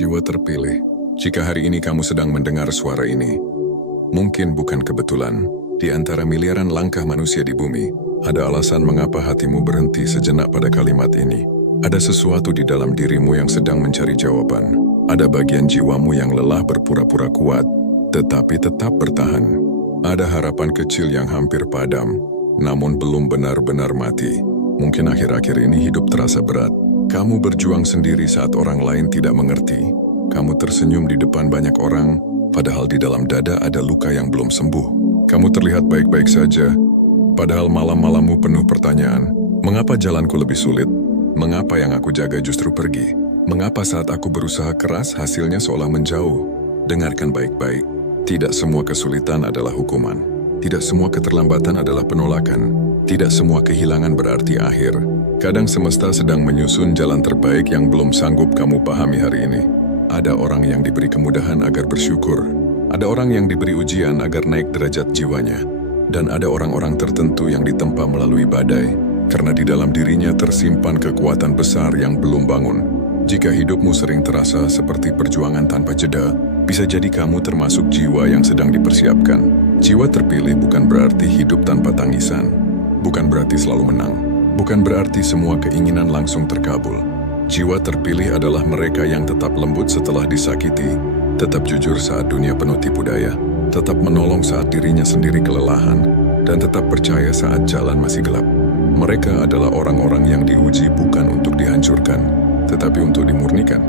Jiwa terpilih. Jika hari ini kamu sedang mendengar suara ini, mungkin bukan kebetulan. Di antara miliaran langkah manusia di bumi, ada alasan mengapa hatimu berhenti sejenak pada kalimat ini. Ada sesuatu di dalam dirimu yang sedang mencari jawaban. Ada bagian jiwamu yang lelah berpura-pura kuat, tetapi tetap bertahan. Ada harapan kecil yang hampir padam, namun belum benar-benar mati. Mungkin akhir-akhir ini hidup terasa berat. Kamu berjuang sendiri saat orang lain tidak mengerti. Kamu tersenyum di depan banyak orang, padahal di dalam dada ada luka yang belum sembuh. Kamu terlihat baik-baik saja, padahal malam-malammu penuh pertanyaan. Mengapa jalanku lebih sulit? Mengapa yang aku jaga justru pergi? Mengapa saat aku berusaha keras hasilnya seolah menjauh? Dengarkan baik-baik. Tidak semua kesulitan adalah hukuman. Tidak semua keterlambatan adalah penolakan. Tidak semua kehilangan berarti akhir. Kadang semesta sedang menyusun jalan terbaik yang belum sanggup kamu pahami hari ini. Ada orang yang diberi kemudahan agar bersyukur. Ada orang yang diberi ujian agar naik derajat jiwanya. Dan ada orang-orang tertentu yang ditempa melalui badai, karena di dalam dirinya tersimpan kekuatan besar yang belum bangun. Jika hidupmu sering terasa seperti perjuangan tanpa jeda, bisa jadi kamu termasuk jiwa yang sedang dipersiapkan. Jiwa terpilih bukan berarti hidup tanpa tangisan. Bukan berarti selalu menang. Bukan berarti semua keinginan langsung terkabul. Jiwa terpilih adalah mereka yang tetap lembut setelah disakiti, tetap jujur saat dunia penuh tipu daya, tetap menolong saat dirinya sendiri kelelahan, dan tetap percaya saat jalan masih gelap. Mereka adalah orang-orang yang diuji bukan untuk dihancurkan, tetapi untuk dimurnikan.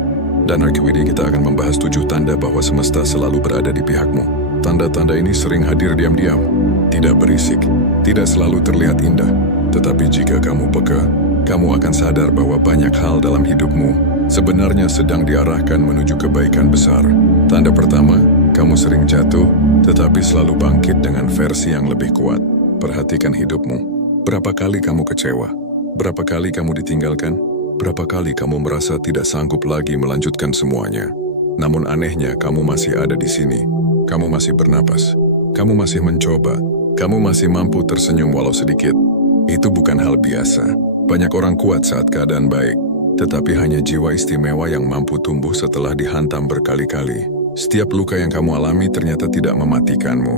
Dan hari ini kita akan membahas 7 tanda bahwa semesta selalu berada di pihakmu. Tanda-tanda ini sering hadir diam-diam, tidak berisik, tidak selalu terlihat indah. Tetapi jika kamu peka, kamu akan sadar bahwa banyak hal dalam hidupmu sebenarnya sedang diarahkan menuju kebaikan besar. Tanda pertama, kamu sering jatuh, tetapi selalu bangkit dengan versi yang lebih kuat. Perhatikan hidupmu. Berapa kali kamu kecewa? Berapa kali kamu ditinggalkan? Berapa kali kamu merasa tidak sanggup lagi melanjutkan semuanya? Namun anehnya, kamu masih ada di sini. Kamu masih bernapas. Kamu masih mencoba. Kamu masih mampu tersenyum walau sedikit. Itu bukan hal biasa. Banyak orang kuat saat keadaan baik, tetapi hanya jiwa istimewa yang mampu tumbuh setelah dihantam berkali-kali. Setiap luka yang kamu alami ternyata tidak mematikanmu.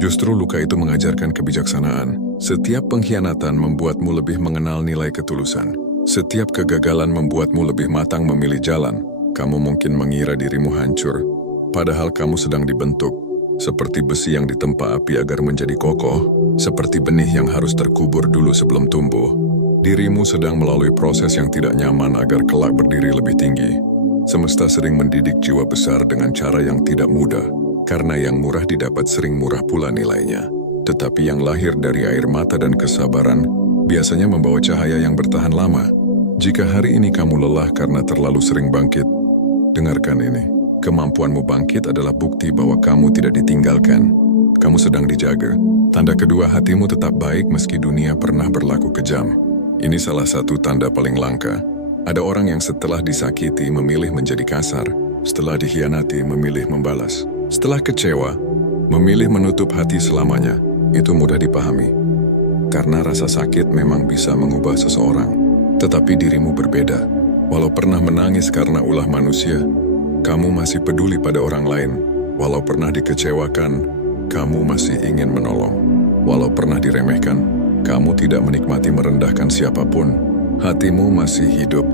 Justru luka itu mengajarkan kebijaksanaan. Setiap pengkhianatan membuatmu lebih mengenal nilai ketulusan. Setiap kegagalan membuatmu lebih matang memilih jalan. Kamu mungkin mengira dirimu hancur, padahal kamu sedang dibentuk. Seperti besi yang ditempa api agar menjadi kokoh, seperti benih yang harus terkubur dulu sebelum tumbuh. Dirimu sedang melalui proses yang tidak nyaman agar kelak berdiri lebih tinggi. Semesta sering mendidik jiwa besar dengan cara yang tidak mudah, karena yang murah didapat sering murah pula nilainya. Tetapi yang lahir dari air mata dan kesabaran biasanya membawa cahaya yang bertahan lama. Jika hari ini kamu lelah karena terlalu sering bangkit, dengarkan ini. Kemampuanmu bangkit adalah bukti bahwa kamu tidak ditinggalkan. Kamu sedang dijaga. Tanda kedua, hatimu tetap baik meski dunia pernah berlaku kejam. Ini salah satu tanda paling langka. Ada orang yang setelah disakiti memilih menjadi kasar, setelah dikhianati memilih membalas, setelah kecewa memilih menutup hati selamanya. Itu mudah dipahami, karena rasa sakit memang bisa mengubah seseorang. Tetapi dirimu berbeda. Walau pernah menangis karena ulah manusia, kamu masih peduli pada orang lain. Walau pernah dikecewakan, kamu masih ingin menolong. Walau pernah diremehkan, kamu tidak menikmati merendahkan siapapun. Hatimu masih hidup.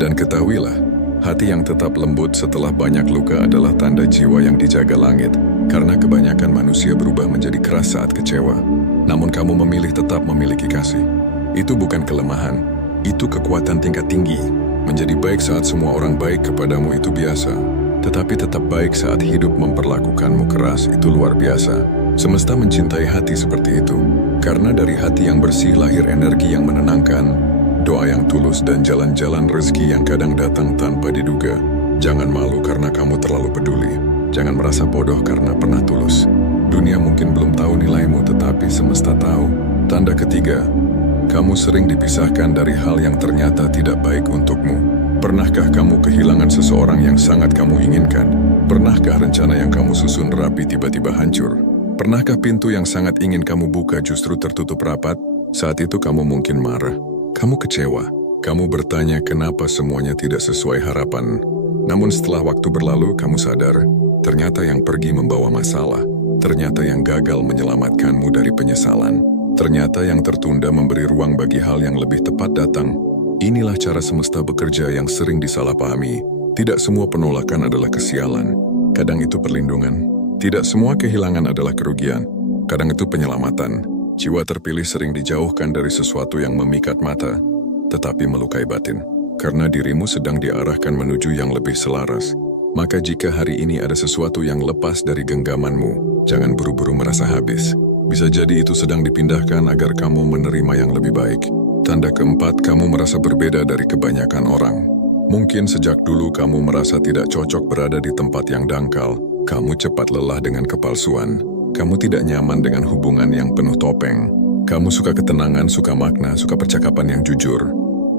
Dan ketahuilah, hati yang tetap lembut setelah banyak luka adalah tanda jiwa yang dijaga langit. Karena kebanyakan manusia berubah menjadi keras saat kecewa. Namun kamu memilih tetap memiliki kasih. Itu bukan kelemahan, itu kekuatan tingkat tinggi. Menjadi baik saat semua orang baik kepadamu itu biasa. Tetapi tetap baik saat hidup memperlakukanmu keras itu luar biasa. Semesta mencintai hati seperti itu. Karena dari hati yang bersih lahir energi yang menenangkan, doa yang tulus dan jalan-jalan rezeki yang kadang datang tanpa diduga. Jangan malu karena kamu terlalu peduli. Jangan merasa bodoh karena pernah tulus. Dunia mungkin belum tahu nilaimu, tetapi semesta tahu. Tanda ketiga, kamu sering dipisahkan dari hal yang ternyata tidak baik untukmu. Pernahkah kamu kehilangan seseorang yang sangat kamu inginkan? Pernahkah rencana yang kamu susun rapi tiba-tiba hancur? Pernahkah pintu yang sangat ingin kamu buka justru tertutup rapat? Saat itu kamu mungkin marah. Kamu kecewa. Kamu bertanya kenapa semuanya tidak sesuai harapan. Namun setelah waktu berlalu, kamu sadar, ternyata yang pergi membawa masalah. Ternyata yang gagal menyelamatkanmu dari penyesalan. Ternyata yang tertunda memberi ruang bagi hal yang lebih tepat datang. Inilah cara semesta bekerja yang sering disalahpahami. Tidak semua penolakan adalah kesialan. Kadang itu perlindungan. Tidak semua kehilangan adalah kerugian. Kadang itu penyelamatan. Jiwa terpilih sering dijauhkan dari sesuatu yang memikat mata, tetapi melukai batin. Karena dirimu sedang diarahkan menuju yang lebih selaras. Maka jika hari ini ada sesuatu yang lepas dari genggamanmu, jangan buru-buru merasa habis. Bisa jadi itu sedang dipindahkan agar kamu menerima yang lebih baik. Tanda keempat, kamu merasa berbeda dari kebanyakan orang. Mungkin sejak dulu kamu merasa tidak cocok berada di tempat yang dangkal. Kamu cepat lelah dengan kepalsuan. Kamu tidak nyaman dengan hubungan yang penuh topeng. Kamu suka ketenangan, suka makna, suka percakapan yang jujur.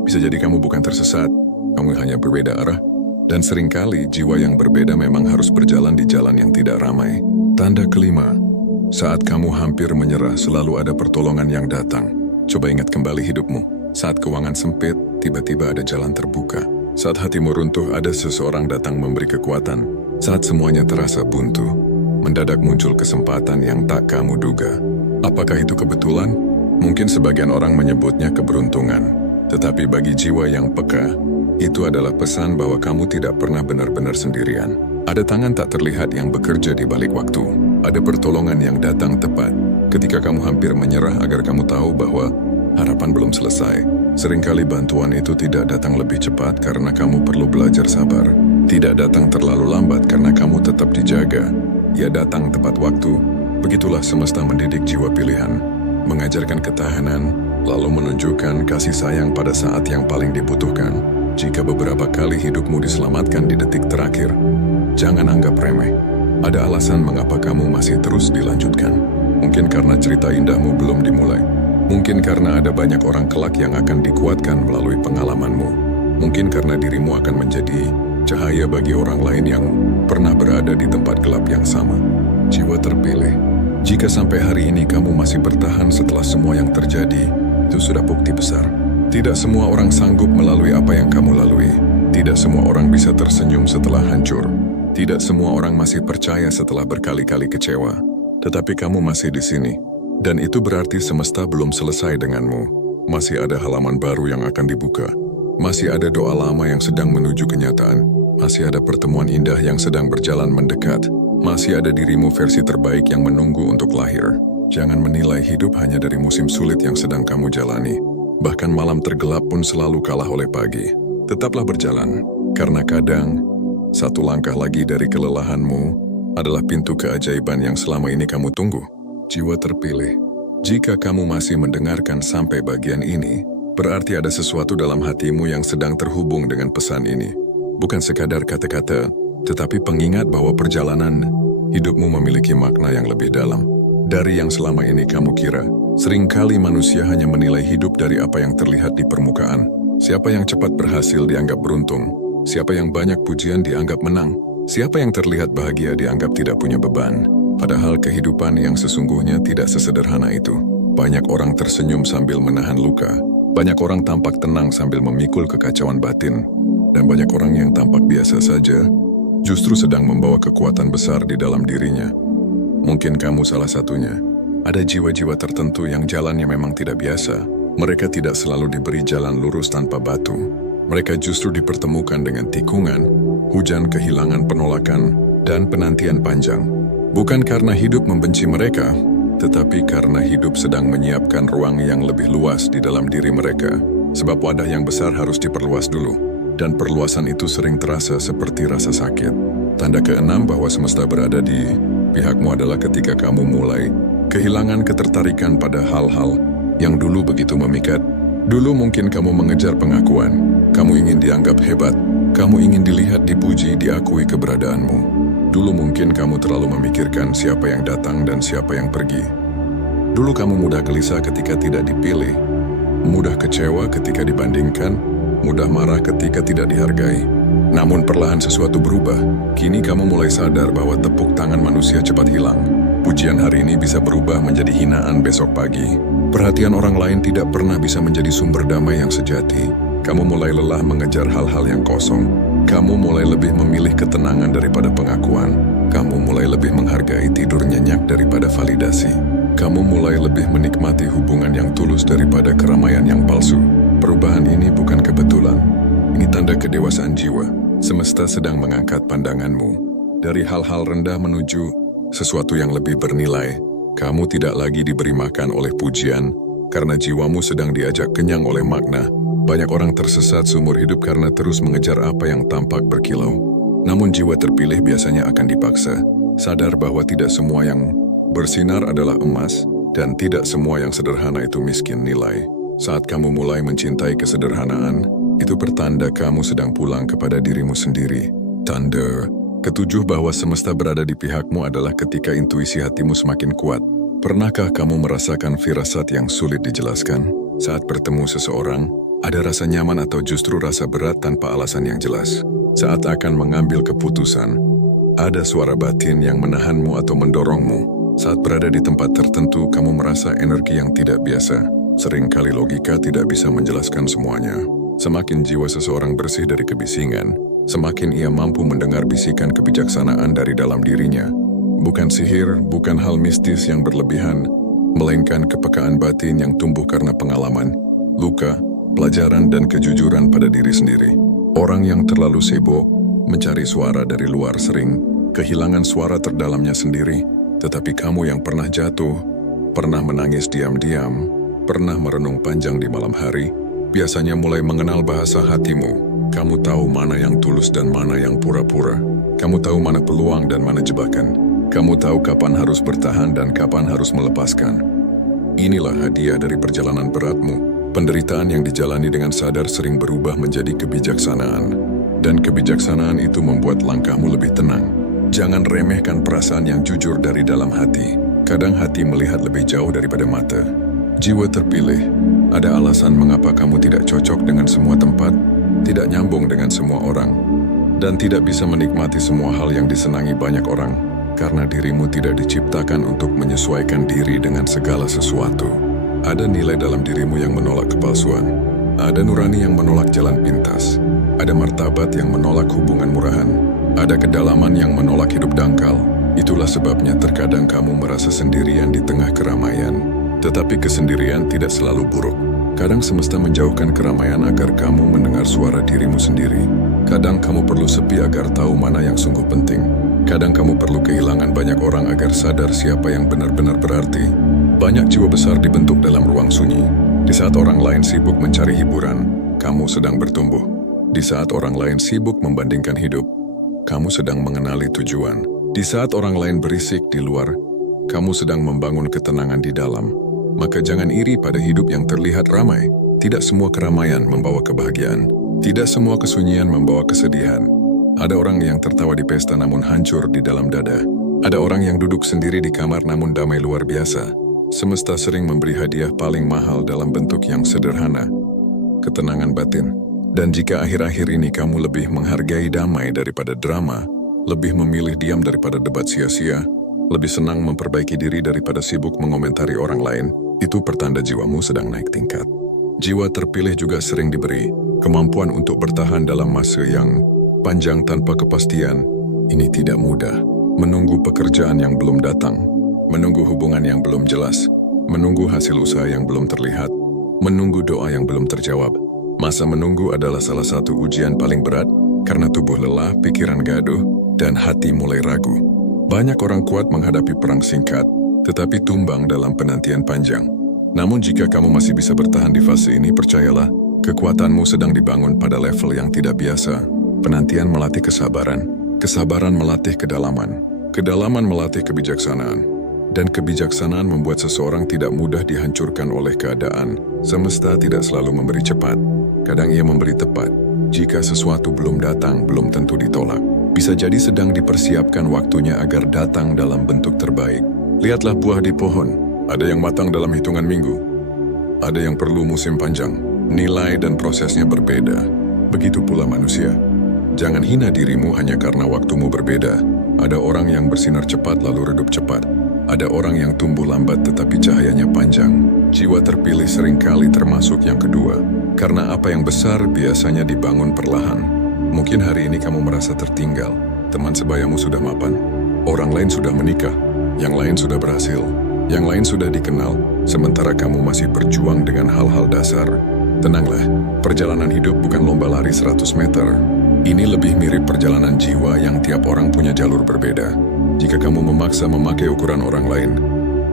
Bisa jadi kamu bukan tersesat, kamu hanya berbeda arah. Dan seringkali jiwa yang berbeda memang harus berjalan di jalan yang tidak ramai. Tanda kelima, saat kamu hampir menyerah selalu ada pertolongan yang datang. Coba ingat kembali hidupmu. Saat keuangan sempit, tiba-tiba ada jalan terbuka. Saat hatimu runtuh, ada seseorang datang memberi kekuatan. Saat semuanya terasa buntu, mendadak muncul kesempatan yang tak kamu duga. Apakah itu kebetulan? Mungkin sebagian orang menyebutnya keberuntungan. Tetapi bagi jiwa yang peka, itu adalah pesan bahwa kamu tidak pernah benar-benar sendirian. Ada tangan tak terlihat yang bekerja di balik waktu. Ada pertolongan yang datang tepat ketika kamu hampir menyerah agar kamu tahu bahwa harapan belum selesai. Seringkali bantuan itu tidak datang lebih cepat karena kamu perlu belajar sabar. Tidak datang terlalu lambat karena kamu tetap dijaga. Ia datang tepat waktu. Begitulah semesta mendidik jiwa pilihan, mengajarkan ketahanan, lalu menunjukkan kasih sayang pada saat yang paling dibutuhkan. Jika beberapa kali hidupmu diselamatkan di detik terakhir, jangan anggap remeh. Ada alasan mengapa kamu masih terus dilanjutkan. Mungkin karena cerita indahmu belum dimulai. Mungkin karena ada banyak orang kelak yang akan dikuatkan melalui pengalamanmu. Mungkin karena dirimu akan menjadi cahaya bagi orang lain yang pernah berada di tempat gelap yang sama. Jiwa terpilih. Jika sampai hari ini kamu masih bertahan setelah semua yang terjadi, itu sudah bukti besar. Tidak semua orang sanggup melalui apa yang kamu lalui. Tidak semua orang bisa tersenyum setelah hancur. Tidak semua orang masih percaya setelah berkali-kali kecewa. Tetapi kamu masih di sini. Dan itu berarti semesta belum selesai denganmu. Masih ada halaman baru yang akan dibuka. Masih ada doa lama yang sedang menuju kenyataan. Masih ada pertemuan indah yang sedang berjalan mendekat. Masih ada dirimu versi terbaik yang menunggu untuk lahir. Jangan menilai hidup hanya dari musim sulit yang sedang kamu jalani. Bahkan malam tergelap pun selalu kalah oleh pagi. Tetaplah berjalan, karena kadang satu langkah lagi dari kelelahanmu adalah pintu keajaiban yang selama ini kamu tunggu. Jiwa terpilih. Jika kamu masih mendengarkan sampai bagian ini, berarti ada sesuatu dalam hatimu yang sedang terhubung dengan pesan ini. Bukan sekadar kata-kata, tetapi pengingat bahwa perjalanan hidupmu memiliki makna yang lebih dalam. Dari yang selama ini kamu kira, seringkali manusia hanya menilai hidup dari apa yang terlihat di permukaan. Siapa yang cepat berhasil dianggap beruntung. Siapa yang banyak pujian dianggap menang. Siapa yang terlihat bahagia dianggap tidak punya beban. Padahal kehidupan yang sesungguhnya tidak sesederhana itu. Banyak orang tersenyum sambil menahan luka. Banyak orang tampak tenang sambil memikul kekacauan batin. Dan banyak orang yang tampak biasa saja, justru sedang membawa kekuatan besar di dalam dirinya. Mungkin kamu salah satunya. Ada jiwa-jiwa tertentu yang jalannya memang tidak biasa. Mereka tidak selalu diberi jalan lurus tanpa batu. Mereka justru dipertemukan dengan tikungan, hujan kehilangan penolakan, dan penantian panjang. Bukan karena hidup membenci mereka, tetapi karena hidup sedang menyiapkan ruang yang lebih luas di dalam diri mereka. Sebab wadah yang besar harus diperluas dulu. Dan perluasan itu sering terasa seperti rasa sakit. Tanda keenam bahwa semesta berada di pihakmu adalah ketika kamu mulai kehilangan ketertarikan pada hal-hal yang dulu begitu memikat. Dulu mungkin kamu mengejar pengakuan. Kamu ingin dianggap hebat. Kamu ingin dilihat, dipuji, diakui keberadaanmu. Dulu mungkin kamu terlalu memikirkan siapa yang datang dan siapa yang pergi. Dulu kamu mudah gelisah ketika tidak dipilih. Mudah kecewa ketika dibandingkan. Mudah marah ketika tidak dihargai. Namun perlahan sesuatu berubah. Kini kamu mulai sadar bahwa tepuk tangan manusia cepat hilang. Pujian hari ini bisa berubah menjadi hinaan besok pagi. Perhatian orang lain tidak pernah bisa menjadi sumber damai yang sejati. Kamu mulai lelah mengejar hal-hal yang kosong. Kamu mulai lebih memilih ketenangan daripada pengakuan. Kamu mulai lebih menghargai tidur nyenyak daripada validasi. Kamu mulai lebih menikmati hubungan yang tulus daripada keramaian yang palsu. Perubahan ini bukan kebetulan. Ini tanda kedewasaan jiwa. Semesta sedang mengangkat pandanganmu dari hal-hal rendah menuju sesuatu yang lebih bernilai. Kamu tidak lagi diberi makan oleh pujian, karena jiwamu sedang diajak kenyang oleh makna. Banyak orang tersesat seumur hidup karena terus mengejar apa yang tampak berkilau. Namun jiwa terpilih biasanya akan dipaksa, sadar bahwa tidak semua yang bersinar adalah emas, dan tidak semua yang sederhana itu miskin nilai. Saat kamu mulai mencintai kesederhanaan, itu pertanda kamu sedang pulang kepada dirimu sendiri. Tanda ketujuh bahwa semesta berada di pihakmu adalah ketika intuisi hatimu semakin kuat. Pernahkah kamu merasakan firasat yang sulit dijelaskan? Saat bertemu seseorang, ada rasa nyaman atau justru rasa berat tanpa alasan yang jelas. Saat akan mengambil keputusan, ada suara batin yang menahanmu atau mendorongmu. Saat berada di tempat tertentu, kamu merasa energi yang tidak biasa. Seringkali logika tidak bisa menjelaskan semuanya. Semakin jiwa seseorang bersih dari kebisingan, semakin ia mampu mendengar bisikan kebijaksanaan dari dalam dirinya. Bukan sihir, bukan hal mistis yang berlebihan, melainkan kepekaan batin yang tumbuh karena pengalaman, luka, pelajaran, dan kejujuran pada diri sendiri. Orang yang terlalu sibuk mencari suara dari luar sering kehilangan suara terdalamnya sendiri. Tetapi kamu yang pernah jatuh, pernah menangis diam-diam, pernah merenung panjang di malam hari, biasanya mulai mengenal bahasa hatimu. Kamu tahu mana yang tulus dan mana yang pura-pura. Kamu tahu mana peluang dan mana jebakan. Kamu tahu kapan harus bertahan dan kapan harus melepaskan. Inilah hadiah dari perjalanan beratmu. Penderitaan yang dijalani dengan sadar sering berubah menjadi kebijaksanaan. Dan kebijaksanaan itu membuat langkahmu lebih tenang. Jangan remehkan perasaan yang jujur dari dalam hati. Kadang hati melihat lebih jauh daripada mata. Jiwa terpilih, ada alasan mengapa kamu tidak cocok dengan semua tempat, tidak nyambung dengan semua orang, dan tidak bisa menikmati semua hal yang disenangi banyak orang, karena dirimu tidak diciptakan untuk menyesuaikan diri dengan segala sesuatu. Ada nilai dalam dirimu yang menolak kepalsuan, ada nurani yang menolak jalan pintas, ada martabat yang menolak hubungan murahan, ada kedalaman yang menolak hidup dangkal. Itulah sebabnya terkadang kamu merasa sendirian di tengah keramaian, tetapi kesendirian tidak selalu buruk. Kadang semesta menjauhkan keramaian agar kamu mendengar suara dirimu sendiri. Kadang kamu perlu sepi agar tahu mana yang sungguh penting. Kadang kamu perlu kehilangan banyak orang agar sadar siapa yang benar-benar berarti. Banyak jiwa besar dibentuk dalam ruang sunyi. Di saat orang lain sibuk mencari hiburan, kamu sedang bertumbuh. Di saat orang lain sibuk membandingkan hidup, kamu sedang mengenali tujuan. Di saat orang lain berisik di luar, kamu sedang membangun ketenangan di dalam. Maka jangan iri pada hidup yang terlihat ramai. Tidak semua keramaian membawa kebahagiaan. Tidak semua kesunyian membawa kesedihan. Ada orang yang tertawa di pesta namun hancur di dalam dada. Ada orang yang duduk sendiri di kamar namun damai luar biasa. Semesta sering memberi hadiah paling mahal dalam bentuk yang sederhana, ketenangan batin. Dan jika akhir-akhir ini kamu lebih menghargai damai daripada drama, lebih memilih diam daripada debat sia-sia, lebih senang memperbaiki diri daripada sibuk mengomentari orang lain, itu pertanda jiwamu sedang naik tingkat. Jiwa terpilih juga sering diberi kemampuan untuk bertahan dalam masa yang panjang tanpa kepastian. Ini tidak mudah. Menunggu pekerjaan yang belum datang, menunggu hubungan yang belum jelas, menunggu hasil usaha yang belum terlihat, menunggu doa yang belum terjawab. Masa menunggu adalah salah satu ujian paling berat karena tubuh lelah, pikiran gaduh, dan hati mulai ragu. Banyak orang kuat menghadapi perang singkat, tetapi tumbang dalam penantian panjang. Namun jika kamu masih bisa bertahan di fase ini, percayalah, kekuatanmu sedang dibangun pada level yang tidak biasa. Penantian melatih kesabaran, kesabaran melatih kedalaman, kedalaman melatih kebijaksanaan, dan kebijaksanaan membuat seseorang tidak mudah dihancurkan oleh keadaan. Semesta tidak selalu memberi cepat, kadang ia memberi tepat. Jika sesuatu belum datang, belum tentu ditolak. Bisa jadi sedang dipersiapkan waktunya agar datang dalam bentuk terbaik. Lihatlah buah di pohon. Ada yang matang dalam hitungan minggu. Ada yang perlu musim panjang. Nilai dan prosesnya berbeda. Begitu pula manusia. Jangan hina dirimu hanya karena waktumu berbeda. Ada orang yang bersinar cepat lalu redup cepat. Ada orang yang tumbuh lambat tetapi cahayanya panjang. Jiwa terpilih seringkali termasuk yang kedua. Karena apa yang besar biasanya dibangun perlahan. Mungkin hari ini kamu merasa tertinggal. Teman sebayamu sudah mapan. Orang lain sudah menikah. Yang lain sudah berhasil. Yang lain sudah dikenal. Sementara kamu masih berjuang dengan hal-hal dasar. Tenanglah, perjalanan hidup bukan lomba lari 100 meter. Ini lebih mirip perjalanan jiwa yang tiap orang punya jalur berbeda. Jika kamu memaksa memakai ukuran orang lain,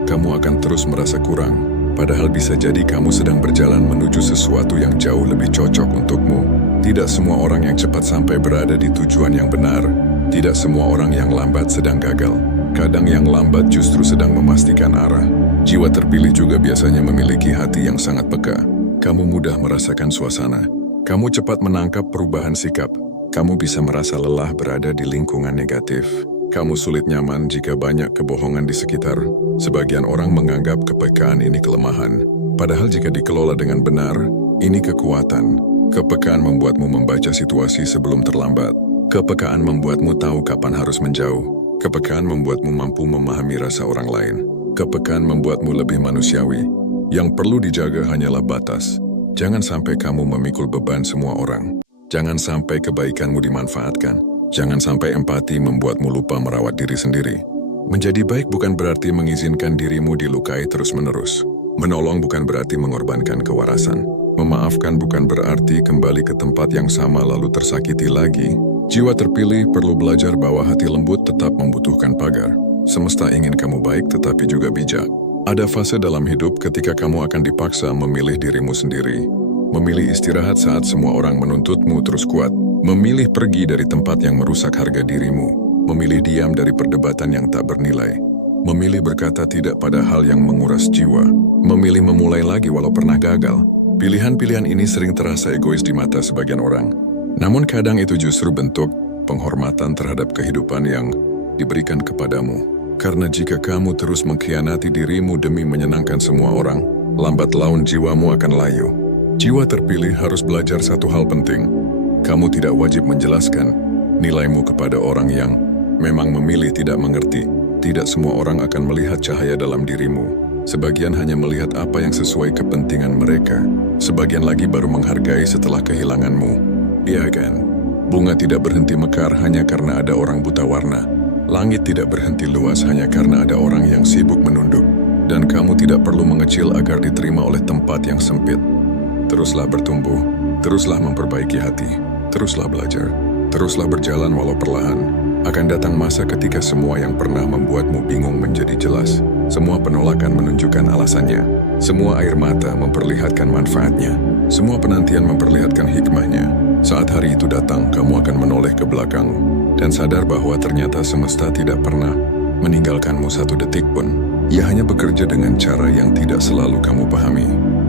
kamu akan terus merasa kurang. Padahal bisa jadi kamu sedang berjalan menuju sesuatu yang jauh lebih cocok untukmu. Tidak semua orang yang cepat sampai berada di tujuan yang benar. Tidak semua orang yang lambat sedang gagal. Kadang yang lambat justru sedang memastikan arah. Jiwa terpilih juga biasanya memiliki hati yang sangat peka. Kamu mudah merasakan suasana. Kamu cepat menangkap perubahan sikap. Kamu bisa merasa lelah berada di lingkungan negatif. Kamu sulit nyaman jika banyak kebohongan di sekitar. Sebagian orang menganggap kepekaan ini kelemahan. Padahal jika dikelola dengan benar, ini kekuatan. Kepekaan membuatmu membaca situasi sebelum terlambat. Kepekaan membuatmu tahu kapan harus menjauh. Kepekaan membuatmu mampu memahami rasa orang lain. Kepekaan membuatmu lebih manusiawi. Yang perlu dijaga hanyalah batas. Jangan sampai kamu memikul beban semua orang. Jangan sampai kebaikanmu dimanfaatkan. Jangan sampai empati membuatmu lupa merawat diri sendiri. Menjadi baik bukan berarti mengizinkan dirimu dilukai terus-menerus. Menolong bukan berarti mengorbankan kewarasan. Memaafkan bukan berarti kembali ke tempat yang sama lalu tersakiti lagi. Jiwa terpilih perlu belajar bahwa hati lembut tetap membutuhkan pagar. Semesta ingin kamu baik tetapi juga bijak. Ada fase dalam hidup ketika kamu akan dipaksa memilih dirimu sendiri. Memilih istirahat saat semua orang menuntutmu terus kuat. Memilih pergi dari tempat yang merusak harga dirimu. Memilih diam dari perdebatan yang tak bernilai. Memilih berkata tidak pada hal yang menguras jiwa. Memilih memulai lagi walau pernah gagal. Pilihan-pilihan ini sering terasa egois di mata sebagian orang. Namun kadang itu justru bentuk penghormatan terhadap kehidupan yang diberikan kepadamu. Karena jika kamu terus mengkhianati dirimu demi menyenangkan semua orang, lambat laun jiwamu akan layu. Jiwa terpilih harus belajar satu hal penting. Kamu tidak wajib menjelaskan nilaimu kepada orang yang memang memilih tidak mengerti. Tidak semua orang akan melihat cahaya dalam dirimu. Sebagian hanya melihat apa yang sesuai kepentingan mereka. Sebagian lagi baru menghargai setelah kehilanganmu. Iya kan? Bunga tidak berhenti mekar hanya karena ada orang buta warna. Langit tidak berhenti luas hanya karena ada orang yang sibuk menunduk. Dan kamu tidak perlu mengecil agar diterima oleh tempat yang sempit. Teruslah bertumbuh, teruslah memperbaiki hati. Teruslah belajar, teruslah berjalan walau perlahan. Akan datang masa ketika semua yang pernah membuatmu bingung menjadi jelas. Semua penolakan menunjukkan alasannya. Semua air mata memperlihatkan manfaatnya. Semua penantian memperlihatkan hikmahnya. Saat hari itu datang, kamu akan menoleh ke belakang dan sadar bahwa ternyata semesta tidak pernah meninggalkanmu satu detik pun. Ia hanya bekerja dengan cara yang tidak selalu kamu pahami.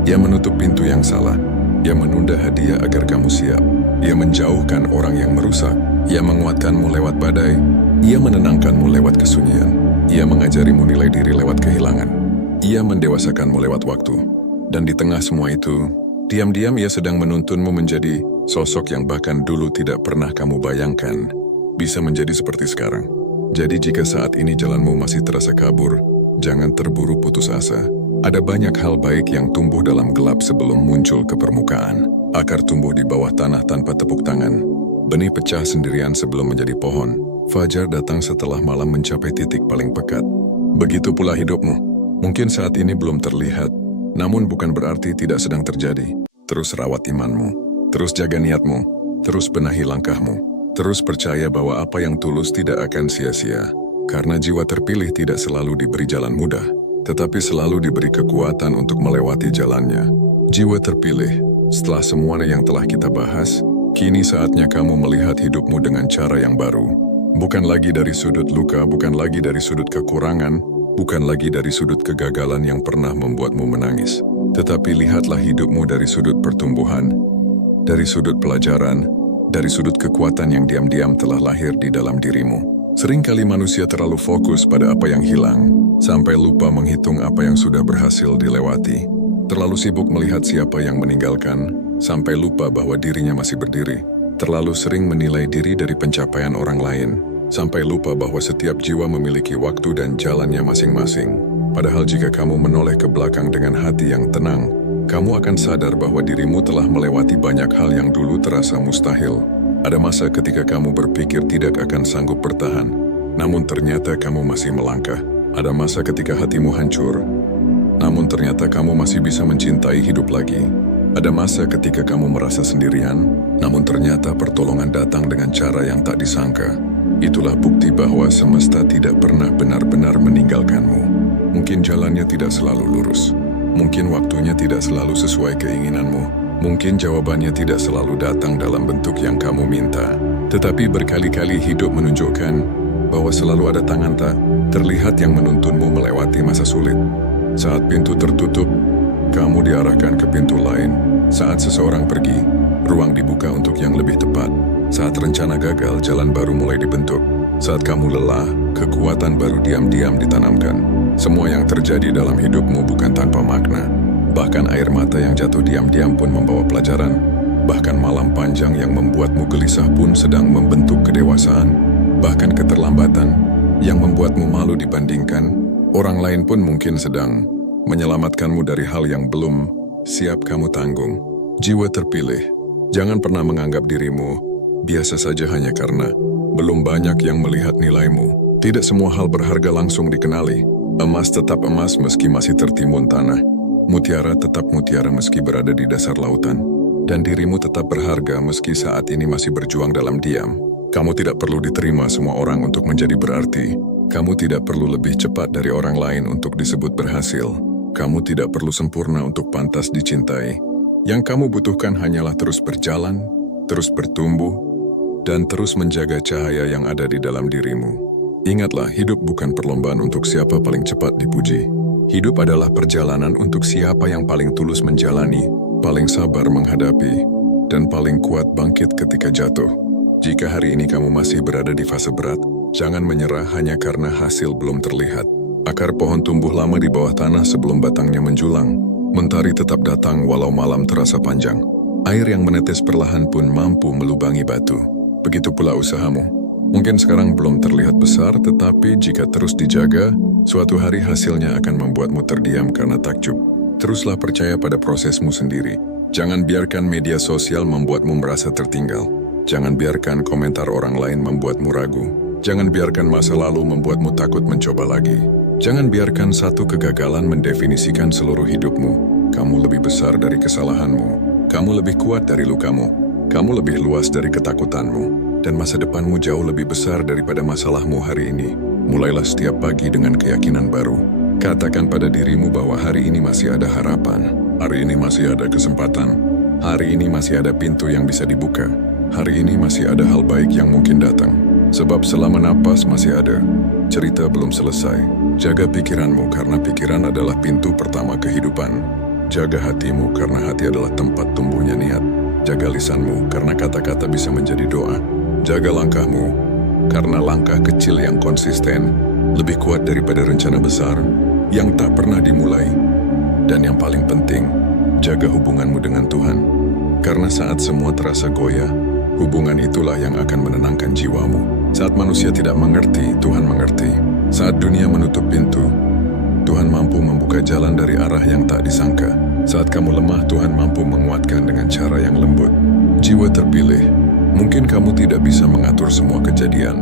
Ia menutup pintu yang salah. Ia menunda hadiah agar kamu siap. Ia menjauhkan orang yang merusak. Ia menguatkanmu lewat badai. Ia menenangkanmu lewat kesunyian. Ia mengajarimu nilai diri lewat kehilangan. Ia mendewasakanmu lewat waktu. Dan di tengah semua itu, diam-diam ia sedang menuntunmu menjadi sosok yang bahkan dulu tidak pernah kamu bayangkan bisa menjadi seperti sekarang. Jadi jika saat ini jalanmu masih terasa kabur, jangan terburu putus asa. Ada banyak hal baik yang tumbuh dalam gelap sebelum muncul ke permukaan. Akar tumbuh di bawah tanah tanpa tepuk tangan. Benih pecah sendirian sebelum menjadi pohon. Fajar datang setelah malam mencapai titik paling pekat. Begitu pula hidupmu. Mungkin saat ini belum terlihat, namun bukan berarti tidak sedang terjadi. Terus rawat imanmu. Terus jaga niatmu. Terus benahi langkahmu. Terus percaya bahwa apa yang tulus tidak akan sia-sia. Karena jiwa terpilih tidak selalu diberi jalan mudah, tetapi selalu diberi kekuatan untuk melewati jalannya. Jiwa terpilih, setelah semua yang telah kita bahas, kini saatnya kamu melihat hidupmu dengan cara yang baru. Bukan lagi dari sudut luka, bukan lagi dari sudut kekurangan, bukan lagi dari sudut kegagalan yang pernah membuatmu menangis. Tetapi lihatlah hidupmu dari sudut pertumbuhan, dari sudut pelajaran, dari sudut kekuatan yang diam-diam telah lahir di dalam dirimu. Seringkali manusia terlalu fokus pada apa yang hilang, sampai lupa menghitung apa yang sudah berhasil dilewati. Terlalu sibuk melihat siapa yang meninggalkan, sampai lupa bahwa dirinya masih berdiri. Terlalu sering menilai diri dari pencapaian orang lain, sampai lupa bahwa setiap jiwa memiliki waktu dan jalannya masing-masing. Padahal jika kamu menoleh ke belakang dengan hati yang tenang, kamu akan sadar bahwa dirimu telah melewati banyak hal yang dulu terasa mustahil. Ada masa ketika kamu berpikir tidak akan sanggup bertahan, namun ternyata kamu masih melangkah. Ada masa ketika hatimu hancur, namun ternyata kamu masih bisa mencintai hidup lagi. Ada masa ketika kamu merasa sendirian, namun ternyata pertolongan datang dengan cara yang tak disangka. Itulah bukti bahwa semesta tidak pernah benar-benar meninggalkanmu. Mungkin jalannya tidak selalu lurus. Mungkin waktunya tidak selalu sesuai keinginanmu. Mungkin jawabannya tidak selalu datang dalam bentuk yang kamu minta. Tetapi berkali-kali hidup menunjukkan bahwa selalu ada tangan tak terlihat yang menuntunmu melewati masa sulit. Saat pintu tertutup, kamu diarahkan ke pintu lain. Saat seseorang pergi, ruang dibuka untuk yang lebih tepat. Saat rencana gagal, jalan baru mulai dibentuk. Saat kamu lelah, kekuatan baru diam-diam ditanamkan. Semua yang terjadi dalam hidupmu bukan tanpa makna. Bahkan air mata yang jatuh diam-diam pun membawa pelajaran. Bahkan malam panjang yang membuatmu gelisah pun sedang membentuk kedewasaan. Bahkan keterlambatan yang membuatmu malu dibandingkan orang lain pun mungkin sedang menyelamatkanmu dari hal yang belum siap kamu tanggung. Jiwa terpilih, jangan pernah menganggap dirimu biasa saja hanya karena belum banyak yang melihat nilaimu. Tidak semua hal berharga langsung dikenali. Emas tetap emas meski masih tertimbun tanah. Mutiara tetap mutiara meski berada di dasar lautan. Dan dirimu tetap berharga meski saat ini masih berjuang dalam diam. Kamu tidak perlu diterima semua orang untuk menjadi berarti. Kamu tidak perlu lebih cepat dari orang lain untuk disebut berhasil. Kamu tidak perlu sempurna untuk pantas dicintai. Yang kamu butuhkan hanyalah terus berjalan, terus bertumbuh, dan terus menjaga cahaya yang ada di dalam dirimu. Ingatlah, hidup bukan perlombaan untuk siapa paling cepat dipuji. Hidup adalah perjalanan untuk siapa yang paling tulus menjalani, paling sabar menghadapi, dan paling kuat bangkit ketika jatuh. Jika hari ini kamu masih berada di fase berat, jangan menyerah hanya karena hasil belum terlihat. Akar pohon tumbuh lama di bawah tanah sebelum batangnya menjulang. Mentari tetap datang walau malam terasa panjang. Air yang menetes perlahan pun mampu melubangi batu. Begitu pula usahamu. Mungkin sekarang belum terlihat besar, tetapi jika terus dijaga, suatu hari hasilnya akan membuatmu terdiam karena takjub. Teruslah percaya pada prosesmu sendiri. Jangan biarkan media sosial membuatmu merasa tertinggal. Jangan biarkan komentar orang lain membuatmu ragu. Jangan biarkan masa lalu membuatmu takut mencoba lagi. Jangan biarkan satu kegagalan mendefinisikan seluruh hidupmu. Kamu lebih besar dari kesalahanmu. Kamu lebih kuat dari lukamu. Kamu lebih luas dari ketakutanmu. Dan masa depanmu jauh lebih besar daripada masalahmu hari ini. Mulailah setiap pagi dengan keyakinan baru. Katakan pada dirimu bahwa hari ini masih ada harapan. Hari ini masih ada kesempatan. Hari ini masih ada pintu yang bisa dibuka. Hari ini masih ada hal baik yang mungkin datang. Sebab selama napas masih ada, cerita belum selesai. Jaga pikiranmu karena pikiran adalah pintu pertama kehidupan. Jaga hatimu karena hati adalah tempat tumbuhnya niat. Jaga lisanmu karena kata-kata bisa menjadi doa. Jaga langkahmu karena langkah kecil yang konsisten lebih kuat daripada rencana besar yang tak pernah dimulai. Dan yang paling penting, jaga hubunganmu dengan Tuhan. Karena saat semua terasa goyah, hubungan itulah yang akan menenangkan jiwamu. Saat manusia tidak mengerti, Tuhan mengerti. Saat dunia menutup pintu, Tuhan mampu membuka jalan dari arah yang tak disangka. Saat kamu lemah, Tuhan mampu menguatkan dengan cara yang lembut. Jiwa terpilih, mungkin kamu tidak bisa mengatur semua kejadian,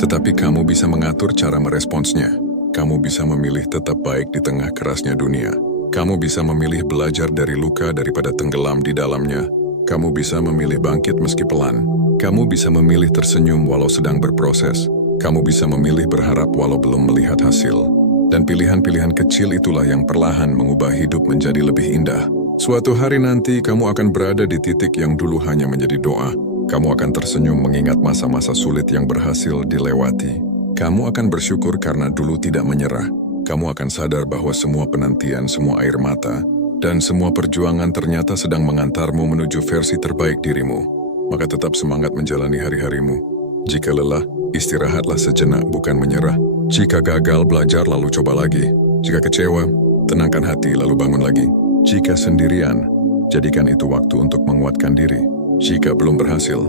tetapi kamu bisa mengatur cara meresponsnya. Kamu bisa memilih tetap baik di tengah kerasnya dunia. Kamu bisa memilih belajar dari luka daripada tenggelam di dalamnya. Kamu bisa memilih bangkit meski pelan. Kamu bisa memilih tersenyum walau sedang berproses. Kamu bisa memilih berharap walau belum melihat hasil. Dan pilihan-pilihan kecil itulah yang perlahan mengubah hidup menjadi lebih indah. Suatu hari nanti kamu akan berada di titik yang dulu hanya menjadi doa. Kamu akan tersenyum mengingat masa-masa sulit yang berhasil dilewati. Kamu akan bersyukur karena dulu tidak menyerah. Kamu akan sadar bahwa semua penantian, semua air mata, dan semua perjuangan ternyata sedang mengantarmu menuju versi terbaik dirimu. Maka tetap semangat menjalani hari-harimu. Jika lelah, istirahatlah sejenak, bukan menyerah. Jika gagal, belajar lalu coba lagi. Jika kecewa, tenangkan hati lalu bangun lagi. Jika sendirian, jadikan itu waktu untuk menguatkan diri. Jika belum berhasil,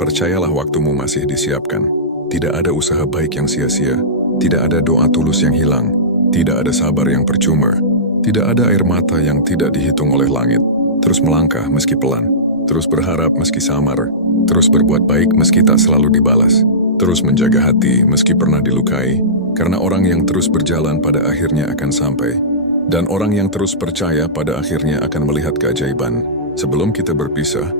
percayalah waktumu masih disiapkan. Tidak ada usaha baik yang sia-sia. Tidak ada doa tulus yang hilang. Tidak ada sabar yang percuma. Tidak ada air mata yang tidak dihitung oleh langit. Terus melangkah meski pelan. Terus berharap meski samar. terus berbuat baik meski tak selalu dibalas, terus menjaga hati meski pernah dilukai, karena orang yang terus berjalan pada akhirnya akan sampai, dan orang yang terus percaya pada akhirnya akan melihat keajaiban. Sebelum kita berpisah,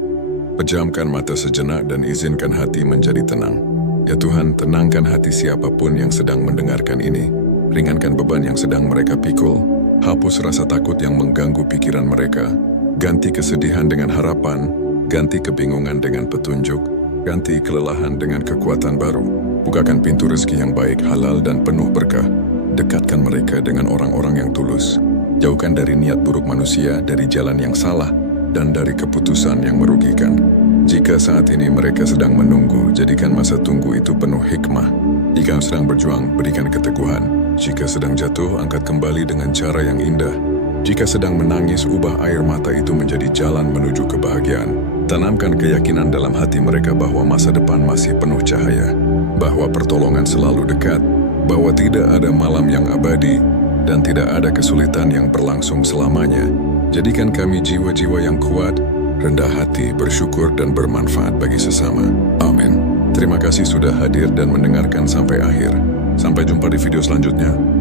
pejamkan mata sejenak dan izinkan hati menjadi tenang. Ya Tuhan, tenangkan hati siapapun yang sedang mendengarkan ini. Ringankan beban yang sedang mereka pikul. Hapus rasa takut yang mengganggu pikiran mereka. Ganti kesedihan dengan harapan. Ganti kebingungan dengan petunjuk. Ganti kelelahan dengan kekuatan baru. Bukakan pintu rezeki yang baik, halal, dan penuh berkah. Dekatkan mereka dengan orang-orang yang tulus. Jauhkan dari niat buruk manusia, dari jalan yang salah, dan dari keputusan yang merugikan. Jika saat ini mereka sedang menunggu, jadikan masa tunggu itu penuh hikmah. Jika sedang berjuang, berikan keteguhan. Jika sedang jatuh, angkat kembali dengan cara yang indah. Jika sedang menangis, ubah air mata itu menjadi jalan menuju kebahagiaan. Tanamkan keyakinan dalam hati mereka bahwa masa depan masih penuh cahaya, bahwa pertolongan selalu dekat, bahwa tidak ada malam yang abadi, dan tidak ada kesulitan yang berlangsung selamanya. Jadikan kami jiwa-jiwa yang kuat, rendah hati, bersyukur, dan bermanfaat bagi sesama. Amin. Terima kasih sudah hadir dan mendengarkan sampai akhir. Sampai jumpa di video selanjutnya.